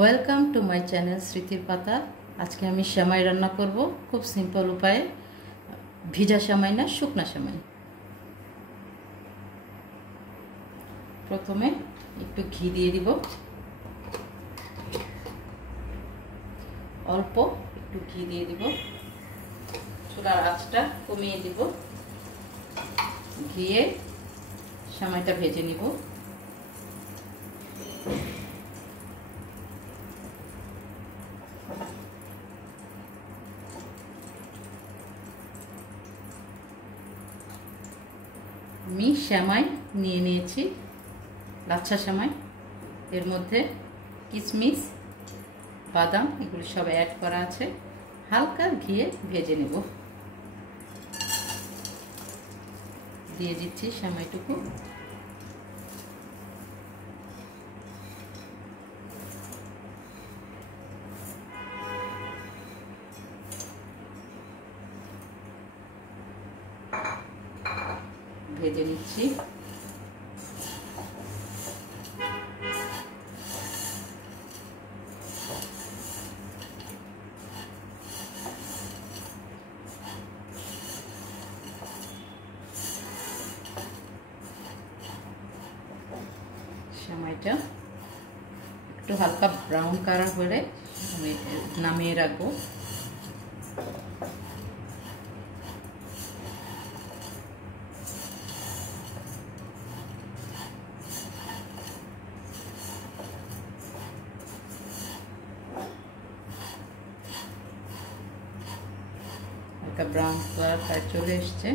Welcome to my channel স্মৃতির পাতা। আজকে আমি সেমাই রান্না করব খুব সিম্পল উপায়ে। ভিজা সেমাই না, শুকনা সেমাই। প্রথমে একটু ঘি দিয়ে দিব, অল্প একটু ঘি দিয়ে দিব। চুলার আঁচটা কমিয়ে দিব, ঘিয়ে সেমাইটা ভেজে নিব। আমি সেমাই নিয়ে নিয়েছি, লাচ্ছা সেমাই। এর মধ্যে কিশমিশ, বাদাম এগুলি সব অ্যাড করা আছে। হালকা ঘিয়ে ভেজে নেব। দিয়ে দিচ্ছি সেমাইটুকু। ভেজে নিচ্ছি। সেমাইটা একটু হালকা ব্রাউন কালার হলে আমি নামিয়ে রাখবো। হালকা ব্রাউন কালার চলে এসছে।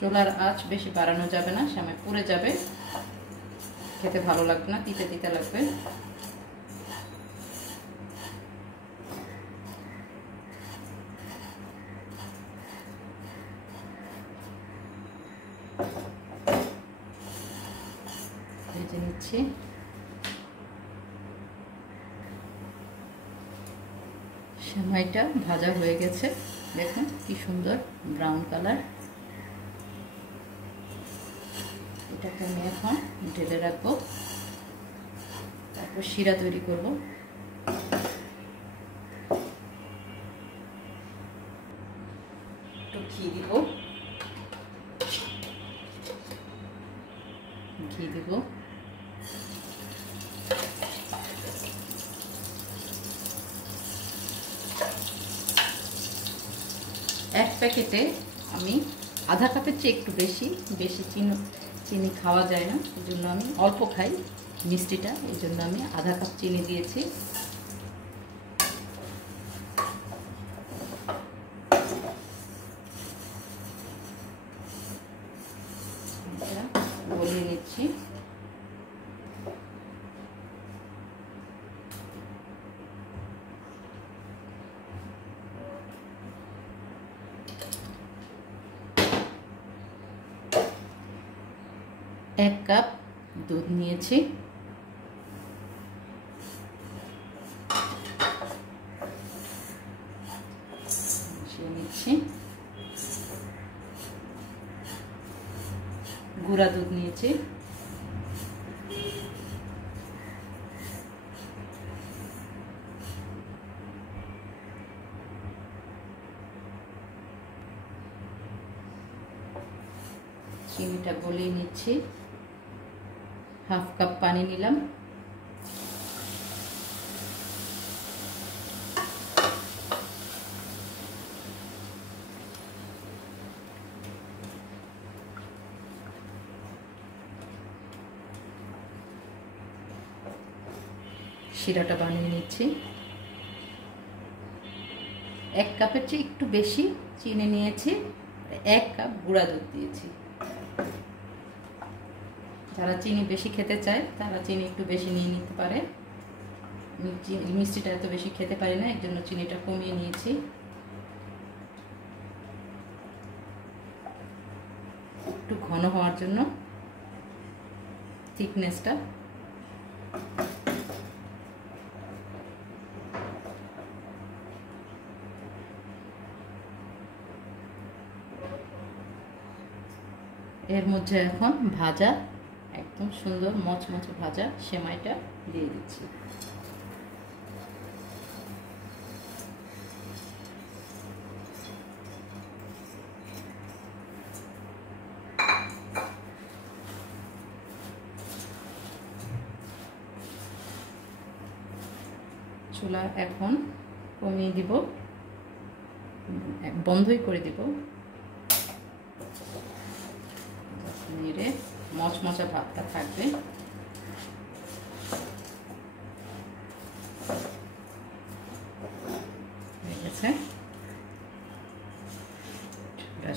চুলার আঁচ বেশি বাড়ানো যাবে না, সেমাই পুড়ে যাবে, খেতে ভালো লাগবে না, তিতে তিতে লাগবে। ভেজে নিচ্ছি। সেমাইটা ভাজা হয়ে গেছে, দেখুন কি সুন্দর ব্রাউন কালার। এটাকে আমি এখন ঢেলে রাখবো, তারপর শিরা তৈরি করব। একটু ঘি দিব, এক প্যাকেটে আমি আধা কাপের চেয়ে একটু বেশি চিনি খাওয়া যায় না, এই জন্য আমি অল্প খাই মিষ্টিটা, এই জন্য আমি আধা কাপ চিনি দিয়েছি। গলিয়ে নিচ্ছি। এক কাপ দুধ নিয়েছি, গুঁড়া দুধ নিয়েছি, চিনিটা গলিয়ে নিচ্ছি। হাফ কাপ পানি নিলাম। শিরাটা বানিয়ে নিচ্ছি। এক কাপের চেয়ে একটু বেশি চিনি নিয়েছি, এক কাপ গুঁড়া দুধ দিয়েছি। যারা চিনি বেশি খেতে চায় তারা চিনি একটু বেশি নিয়ে নিতে পারে। মিষ্টিটা এত বেশি খেতে পারি না, এর জন্য চিনিটা কমিয়ে নিয়েছি। একটু ঘন হওয়ার জন্য থিকনেসটা এর মধ্যে এখন ভাজা একদম সুন্দর মচমচে ভাজা সেমাইটা দিয়ে দিচ্ছি। চুলা এখন কমিয়ে দিব, বন্ধই করে দিব। নেড়ে মচমচা ভাতটা থাকবে। হয়ে গেছে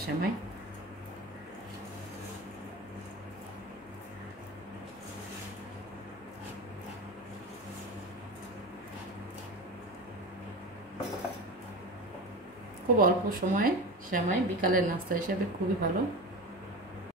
সেমাই। খুব অল্প সময়ে সেমাই বিকালের নাস্তা হিসেবে খুবই ভালো।